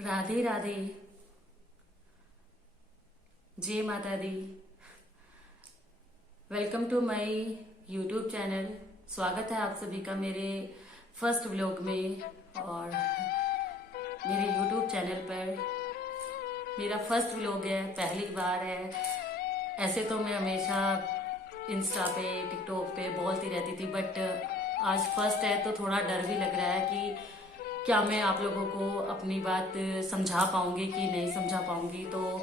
राधे राधे। जय माता दी। Welcome to my YouTube channel. स्वागत है आप सभी का मेरे फर्स्ट व्लॉग में। और मेरे यूट्यूब चैनल पर मेरा फर्स्ट व्लॉग है, पहली बार है। ऐसे तो मैं हमेशा इंस्टा पे टिकटॉक पे बोलती रहती थी, बट आज फर्स्ट है तो थोड़ा डर भी लग रहा है कि क्या मैं आप लोगों को अपनी बात समझा पाऊंगी कि नहीं समझा पाऊंगी। तो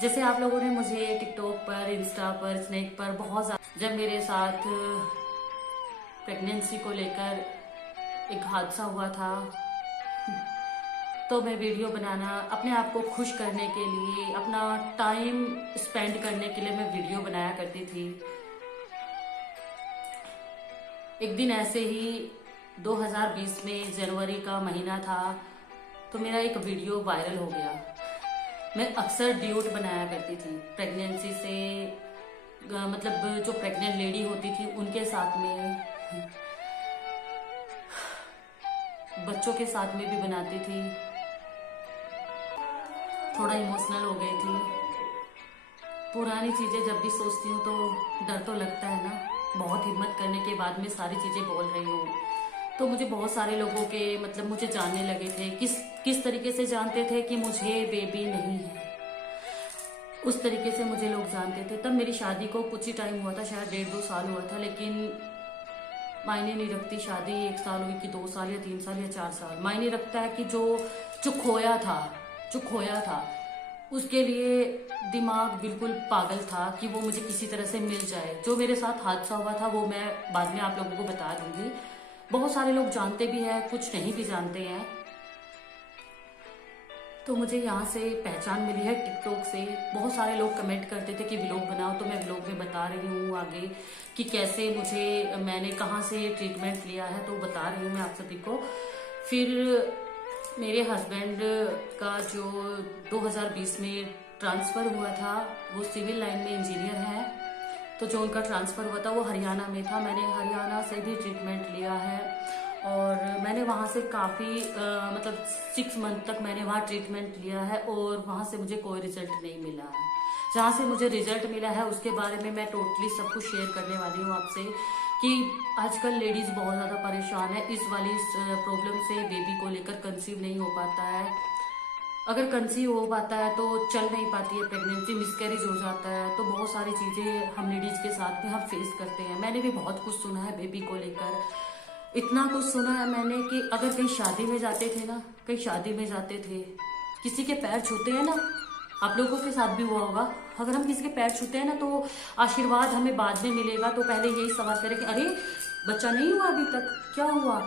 जैसे आप लोगों ने मुझे टिकटॉक पर, इंस्टा पर, स्नैक पर बहुत ज़्यादा, जब मेरे साथ प्रेगनेंसी को लेकर एक हादसा हुआ था तो मैं वीडियो बनाना, अपने आप को खुश करने के लिए, अपना टाइम स्पेंड करने के लिए मैं वीडियो बनाया करती थी। एक दिन ऐसे ही 2020 में जनवरी का महीना था तो मेरा एक वीडियो वायरल हो गया। मैं अक्सर ड्यूट बनाया करती थी प्रेगनेंसी से, मतलब जो प्रेग्नेंट लेडी होती थी उनके साथ में, बच्चों के साथ में भी बनाती थी। थोड़ा इमोशनल हो गई थी। पुरानी चीजें जब भी सोचती हूँ तो डर तो लगता है ना। बहुत हिम्मत करने के बाद में सारी चीजें बोल रही हूँ। तो मुझे बहुत सारे लोगों के मतलब मुझे जानने लगे थे। किस तरीके से जानते थे कि मुझे बेबी नहीं है, उस तरीके से मुझे लोग जानते थे। तब मेरी शादी को कुछ ही टाइम हुआ था, शायद 1.5-2 साल हुआ था, लेकिन मायने नहीं रखती शादी 1 साल हुई कि 2 साल या 3 साल या 4 साल। मायने रखता है कि जो खोया था उसके लिए दिमाग बिल्कुल पागल था कि वो मुझे किसी तरह से मिल जाए। जो मेरे साथ हादसा हुआ था वो मैं बाद में आप लोगों को बता दूंगी। बहुत सारे लोग जानते भी हैं, कुछ नहीं भी जानते हैं। तो मुझे यहाँ से पहचान मिली है टिकटॉक से। बहुत सारे लोग कमेंट करते थे कि व्लॉग बनाओ, तो मैं व्लॉग में बता रही हूँ आगे कि कैसे मैंने कहाँ से ट्रीटमेंट लिया है, तो बता रही हूँ मैं आप सभी को। फिर मेरे हस्बैंड का जो 2020 में ट्रांसफ़र हुआ था, वो सिविल लाइन में इंजीनियर है। तो जो उनका ट्रांसफ़र हुआ था वो हरियाणा में था। मैंने हरियाणा से भी ट्रीटमेंट लिया है और मैंने वहाँ से काफ़ी मतलब 6 मंथ तक मैंने वहाँ ट्रीटमेंट लिया है और वहाँ से मुझे कोई रिजल्ट नहीं मिला है। जहाँ से मुझे रिजल्ट मिला है उसके बारे में मैं टोटली सब कुछ शेयर करने वाली हूँ आपसे कि आजकल लेडीज़ बहुत ज़्यादा परेशान है इस वाली प्रॉब्लम से। बेबी को लेकर कंसीव नहीं हो पाता है। अगर कंसीव हो पाता है तो चल नहीं पाती है प्रेगनेंसी, मिसकैरेज हो जाता है। तो बहुत सारी चीज़ें हम लेडीज़ के साथ में हम फेस करते हैं। मैंने भी बहुत कुछ सुना है बेबी को लेकर। इतना कुछ सुना है मैंने कि अगर कहीं शादी में जाते थे ना, कहीं शादी में जाते थे, किसी के पैर छूते हैं ना, आप लोगों के साथ भी हुआ होगा, अगर हम किसी के पैर छूते हैं ना तो आशीर्वाद हमें बाद में मिलेगा। तो पहले यही सवाल करें कि अरे बच्चा नहीं हुआ अभी तक, क्या हुआ,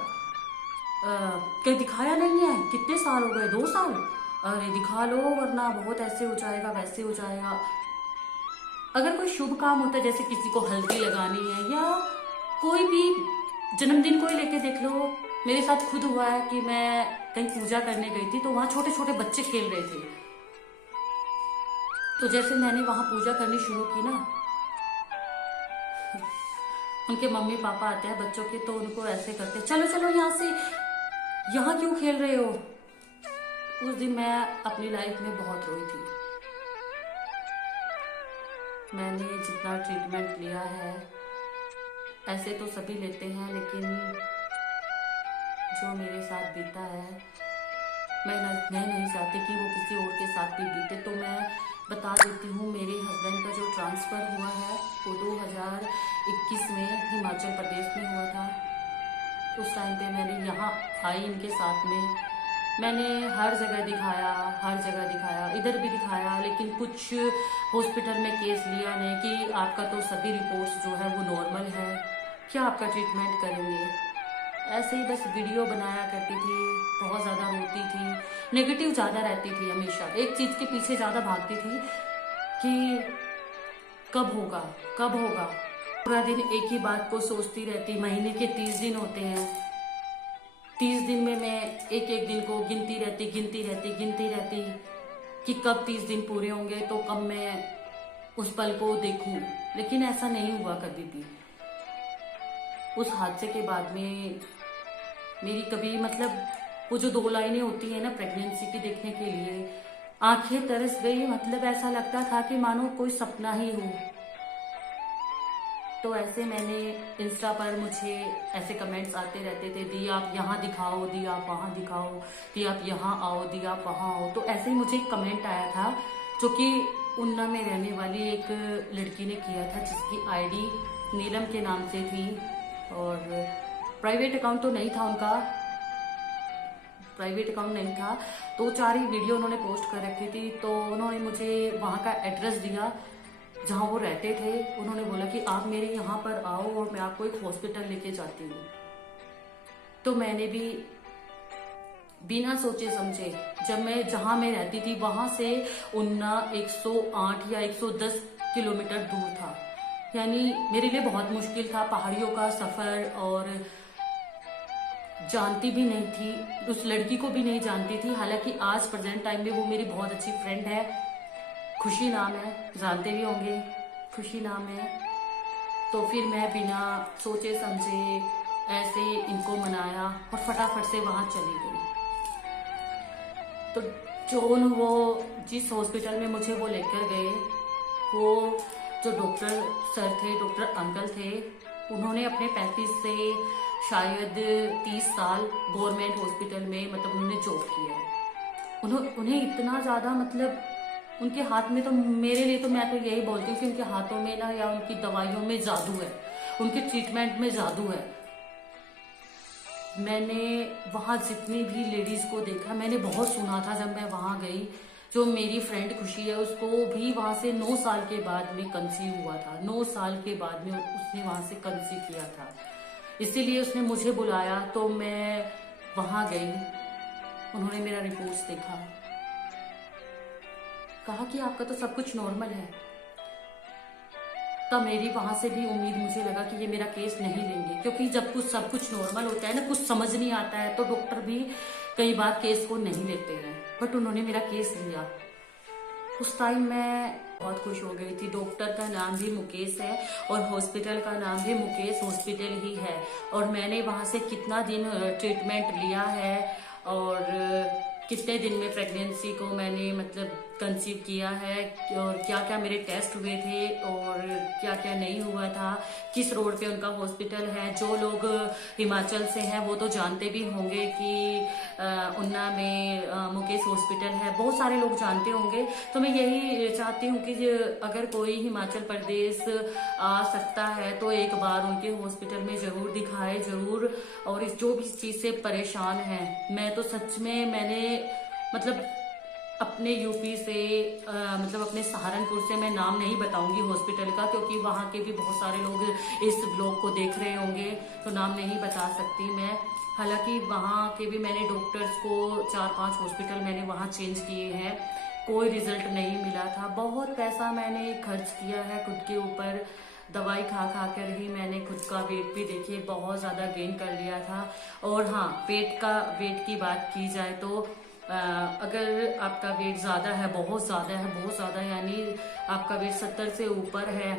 कहीं दिखाया नहीं है, कितने साल हो गए, 2 साल, अरे दिखा लो वरना बहुत ऐसे हो जाएगा वैसे हो जाएगा। अगर कोई शुभ काम होता है, जैसे किसी को हल्दी लगानी है या कोई भी जन्मदिन को ही लेके देख लो। मेरे साथ खुद हुआ है कि मैं कहीं पूजा करने गई थी तो वहां छोटे छोटे बच्चे खेल रहे थे। तो जैसे मैंने वहां पूजा करनी शुरू की ना, उनके मम्मी पापा आते हैं बच्चों के तो उनको ऐसे करते हैं, चलो चलो यहाँ से, यहाँ क्यों खेल रहे हो। उस दिन मैं अपनी लाइफ में बहुत रोई थी। मैंने जितना ट्रीटमेंट लिया है, ऐसे तो सभी लेते हैं, लेकिन जो मेरे साथ बीता है मैं नहीं चाहती कि वो किसी और के साथ भी बीते। तो मैं बता देती हूँ, मेरे हस्बैंड का जो ट्रांसफ़र हुआ है वो 2021 में हिमाचल प्रदेश में हुआ था। उस टाइम पे मैंने यहाँ आई इनके साथ में, मैंने हर जगह दिखाया, इधर भी दिखाया, लेकिन कुछ हॉस्पिटल में केस लिया नहीं कि आपका तो सभी रिपोर्ट्स जो है वो नॉर्मल है, क्या आपका ट्रीटमेंट करेंगे। ऐसे ही बस वीडियो बनाया करती थी, बहुत ज़्यादा रोती थी, नेगेटिव ज़्यादा रहती थी, हमेशा एक चीज़ के पीछे ज़्यादा भागती थी कि कब होगा कब होगा। पूरा दिन एक ही बात को सोचती रहती। महीने के 30 दिन होते हैं, 30 दिन में मैं एक एक दिन को गिनती रहती कि कब 30 दिन पूरे होंगे तो कब मैं उस पल को देखूं। लेकिन ऐसा नहीं हुआ कभी भी। उस हादसे के बाद में मेरी कभी मतलब वो जो 2 लाइनें होती है ना प्रेगनेंसी की देखने के लिए, आंखें तरस गई। मतलब ऐसा लगता था कि मानो कोई सपना ही हो। तो ऐसे मैंने इंस्टा पर मुझे ऐसे कमेंट्स आते रहते थे, दी आप यहाँ दिखाओ, दी आप वहाँ दिखाओ, दी आप यहाँ आओ, दी आप वहाँ आओ। तो ऐसे ही मुझे एक कमेंट आया था जो कि उन्ना में रहने वाली एक लड़की ने किया था, जिसकी आईडी नीलम के नाम से थी और प्राइवेट अकाउंट तो नहीं था उनका, प्राइवेट अकाउंट नहीं था। तो 4 ही वीडियो उन्होंने पोस्ट कर रखी थी। तो उन्होंने मुझे वहाँ का एड्रेस दिया जहाँ वो रहते थे। उन्होंने बोला कि आप मेरे यहाँ पर आओ और मैं आपको एक हॉस्पिटल लेके जाती हूँ। तो मैंने भी बिना सोचे समझे, जब मैं जहाँ मैं रहती थी वहां से उन्ना 108 या 110 किलोमीटर दूर था, यानी मेरे लिए बहुत मुश्किल था पहाड़ियों का सफर। और जानती भी नहीं थी, उस लड़की को भी नहीं जानती थी। हालांकि आज प्रेजेंट टाइम में वो मेरी बहुत अच्छी फ्रेंड है, खुशी नाम है, जानते भी होंगे, खुशी नाम है। तो फिर मैं बिना सोचे समझे ऐसे इनको मनाया और फटाफट से वहां चली गई। तो वो जिस हॉस्पिटल में मुझे वो लेकर गए, वो जो डॉक्टर सर थे, डॉक्टर अंकल थे, उन्होंने अपने 35 से शायद 30 साल गवर्नमेंट हॉस्पिटल में मतलब उन्होंने जॉब किया। उन्हें इतना ज़्यादा मतलब उनके हाथ में, तो मेरे लिए तो मैं तो यही बोलती हूँ कि उनके हाथों में ना या उनकी दवाइयों में जादू है, उनके ट्रीटमेंट में जादू है। मैंने वहाँ जितनी भी लेडीज को देखा, मैंने बहुत सुना था जब मैं वहाँ गई। जो मेरी फ्रेंड खुशी है, उसको भी वहाँ से 9 साल के बाद में कंसीव हुआ था। 9 साल के बाद में उसने वहाँ से कंसीव किया था, इसीलिए उसने मुझे बुलाया। तो मैं वहाँ गई, उन्होंने मेरा रिपोर्ट्स देखा, कहा कि आपका तो सब कुछ नॉर्मल है। तब मेरी वहां से भी उम्मीद, मुझे लगा कि ये मेरा केस नहीं लेंगे, क्योंकि जब कुछ सब कुछ नॉर्मल होता है ना, कुछ समझ नहीं आता है, तो डॉक्टर भी कई बार केस को नहीं लेते हैं। बट उन्होंने मेरा केस लिया। उस टाइम मैं बहुत खुश हो गई थी। डॉक्टर का नाम भी मुकेश है और हॉस्पिटल का नाम भी मुकेश हॉस्पिटल ही है। और मैंने वहां से कितना दिन ट्रीटमेंट लिया है और कितने दिन में प्रेगनेंसी को मैंने मतलब कंसीव किया है, और क्या क्या मेरे टेस्ट हुए थे और क्या क्या नहीं हुआ था, किस रोड पे उनका हॉस्पिटल है। जो लोग हिमाचल से हैं वो तो जानते भी होंगे कि उन्ना में मुकेश हॉस्पिटल है, बहुत सारे लोग जानते होंगे। तो मैं यही चाहती हूँ कि अगर कोई हिमाचल प्रदेश आ सकता है तो एक बार उनके हॉस्पिटल में जरूर दिखाए, जरूर। और इस जो भी चीज से परेशान है, मैं तो सच में मैंने मतलब अपने यूपी से मतलब अपने सहारनपुर से, मैं नाम नहीं बताऊंगी हॉस्पिटल का, क्योंकि वहाँ के भी बहुत सारे लोग इस ब्लॉग को देख रहे होंगे, तो नाम नहीं बता सकती मैं। हालांकि वहाँ के भी मैंने डॉक्टर्स को 4-5 हॉस्पिटल मैंने वहाँ चेंज किए हैं, कोई रिजल्ट नहीं मिला था। बहुत पैसा मैंने खर्च किया है खुद के ऊपर, दवाई खा खा कर ही मैंने खुद का वेट भी देखिए बहुत ज़्यादा गेन कर लिया था। और हाँ, वेट की बात की जाए तो अगर आपका वेट ज़्यादा है, बहुत ज़्यादा यानी आपका वेट 70 से ऊपर है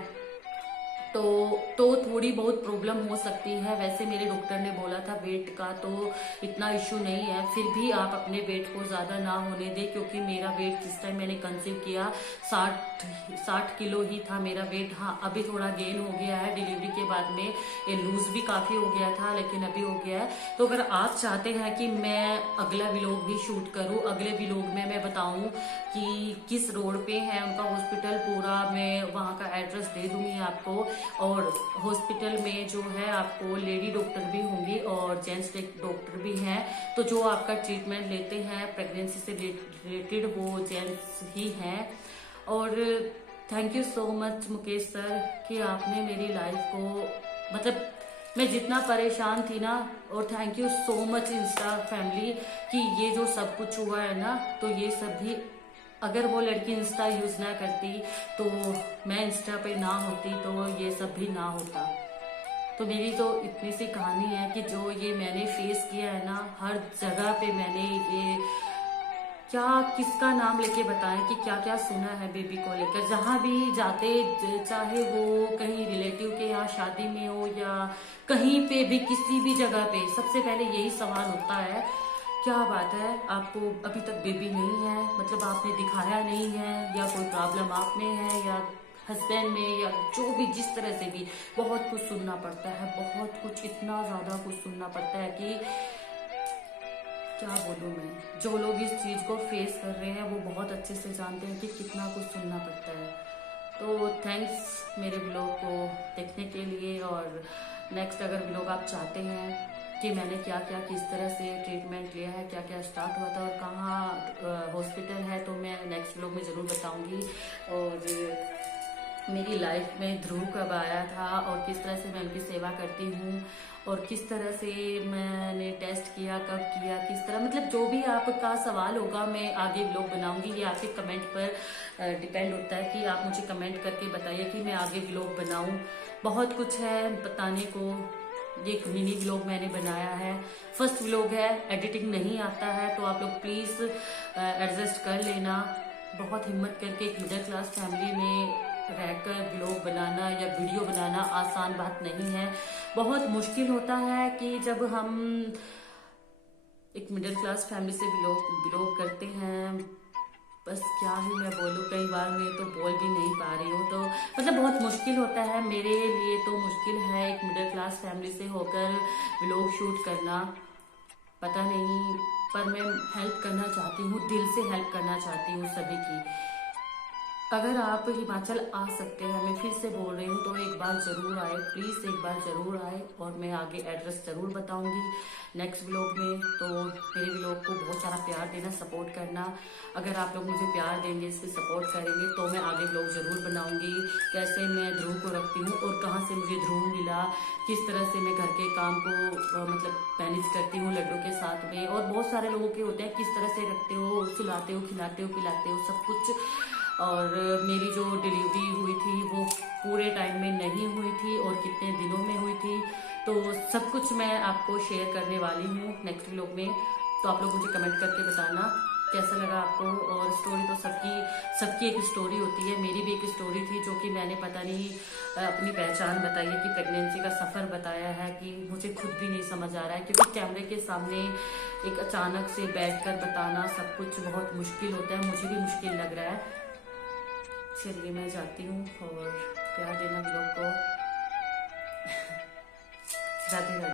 तो थोड़ी बहुत प्रॉब्लम हो सकती है। वैसे मेरे डॉक्टर ने बोला था वेट का तो इतना इश्यू नहीं है, फिर भी आप अपने वेट को ज़्यादा ना होने दें, क्योंकि मेरा वेट जिस टाइम मैंने कंसीव किया 60 किलो ही था मेरा वेट। हाँ, अभी थोड़ा गेन हो गया है, डिलीवरी के बाद में ये लूज भी काफ़ी हो गया था, लेकिन अभी हो गया है। तो अगर आप चाहते हैं कि मैं अगला व्लॉग भी शूट करूँ, अगले व्लॉग में मैं बताऊँ कि किस रोड पे है उनका हॉस्पिटल, पूरा मैं वहाँ का एड्रेस दे दूँगी आपको। और हॉस्पिटल में जो है आपको लेडी डॉक्टर भी होंगी और जेंट्स डॉक्टर भी हैं, तो जो आपका ट्रीटमेंट लेते हैं प्रेगनेंसी से रिलेटेड वो जेंट्स ही हैं। और thank you so much Mukesh sir कि आपने मेरी लाइफ को मतलब मैं जितना परेशान थी ना, और thank you so much Insta family कि ये जो सब कुछ हुआ है ना, तो ये सब भी अगर वो लड़की इंस्टा यूज ना करती, तो मैं इंस्टा पे ना होती, तो ये सब भी ना होता। तो मेरी तो इतनी सी कहानी है कि जो ये मैंने फेस किया है ना, हर जगह पे मैंने ये क्या किसका नाम लेके बताएं कि क्या क्या सुना है बेबी को लेकर। जहाँ भी जाते, चाहे वो कहीं रिलेटिव के यहाँ शादी में हो या कहीं पे भी, किसी भी जगह पे, सबसे पहले यही सवाल होता है क्या बात है, आपको अभी तक बेबी नहीं है, मतलब आपने दिखाया नहीं है, या कोई प्रॉब्लम आप में है या हस्बैंड में, या जो भी जिस तरह से भी बहुत कुछ सुनना पड़ता है, बहुत कुछ, इतना ज़्यादा कुछ सुनना पड़ता है कि क्या बोलूँ मैं। जो लोग इस चीज़ को फेस कर रहे हैं वो बहुत अच्छे से जानते हैं कि कितना कुछ सुनना पड़ता है। तो थैंक्स मेरे ब्लॉग को देखने के लिए। और नेक्स्ट अगर ब्लॉग आप चाहते हैं कि मैंने क्या क्या किस तरह से ट्रीटमेंट लिया है, क्या क्या स्टार्ट हुआ था और कहाँ हॉस्पिटल है, तो मैं नेक्स्ट ब्लॉग में ज़रूर बताऊंगी। और मेरी लाइफ में ध्रुव कब आया था और किस तरह से मैं उनकी सेवा करती हूँ, और किस तरह से मैंने टेस्ट किया, कब किया, किस तरह, मतलब जो भी आपका सवाल होगा मैं आगे ब्लॉग बनाऊंगी। ये आपके कमेंट पर डिपेंड होता है कि आप मुझे कमेंट करके बताइए कि मैं आगे ब्लॉग बनाऊं। बहुत कुछ है बताने को। ये एक मिनी ब्लॉग मैंने बनाया है, फर्स्ट ब्लॉग है, एडिटिंग नहीं आता है तो आप लोग प्लीज़ एडजस्ट कर लेना। बहुत हिम्मत करके एक मिडिल क्लास फैमिली में रहकर ब्लॉग बनाना या वीडियो बनाना आसान बात नहीं है। बहुत मुश्किल होता है कि जब हम एक मिडिल क्लास फैमिली से बिलोंग करते हैं। बस क्या ही मैं बोलूँ, कई बार मैं तो बोल भी नहीं पा रही हूँ, तो मतलब बहुत मुश्किल होता है मेरे लिए। तो मुश्किल है एक मिडिल क्लास फैमिली से होकर ब्लॉग शूट करना, पता नहीं, पर मैं हेल्प करना चाहती हूँ, दिल से हेल्प करना चाहती हूँ सभी की। अगर आप हिमाचल आ सकते हैं, मैं फिर से बोल रही हूँ, तो एक बार ज़रूर आए, प्लीज़ एक बार ज़रूर आए। और मैं आगे एड्रेस ज़रूर बताऊँगी नेक्स्ट ब्लॉग में। तो मेरे ब्लॉग को बहुत सारा प्यार देना, सपोर्ट करना। अगर आप लोग मुझे प्यार देंगे, इस पर सपोर्ट करेंगे, तो मैं आगे ब्लॉग ज़रूर बनाऊँगी। कैसे मैं ध्रुव को रखती हूँ और कहाँ से मुझे ध्रुव मिला, किस तरह से मैं घर के काम को मतलब मैनेज करती हूँ लड्डू के साथ में। और बहुत सारे लोगों के होते हैं, किस तरह से रखते हो, सुलाते हो, खिलाते हो, पिलाते हो, सब कुछ। और मेरी जो डिलीवरी हुई थी वो पूरे टाइम में नहीं हुई थी और कितने दिनों में हुई थी, तो सब कुछ मैं आपको शेयर करने वाली हूँ नेक्स्ट व्लॉग में। तो आप लोग मुझे कमेंट करके बताना कैसा लगा आपको। और स्टोरी तो सबकी सबकी एक स्टोरी होती है, मेरी भी एक स्टोरी थी जो कि मैंने पता नहीं अपनी पहचान बताई है कि प्रेगनेंसी का सफ़र बताया है, कि मुझे खुद भी नहीं समझ आ रहा है, क्योंकि कैमरे के सामने एक अचानक से बैठकर बताना सब कुछ बहुत मुश्किल होता है, मुझे भी मुश्किल लग रहा है। चलिए मैं जाती हूँ और प्यार देना ब्लॉग को। राधे राधे।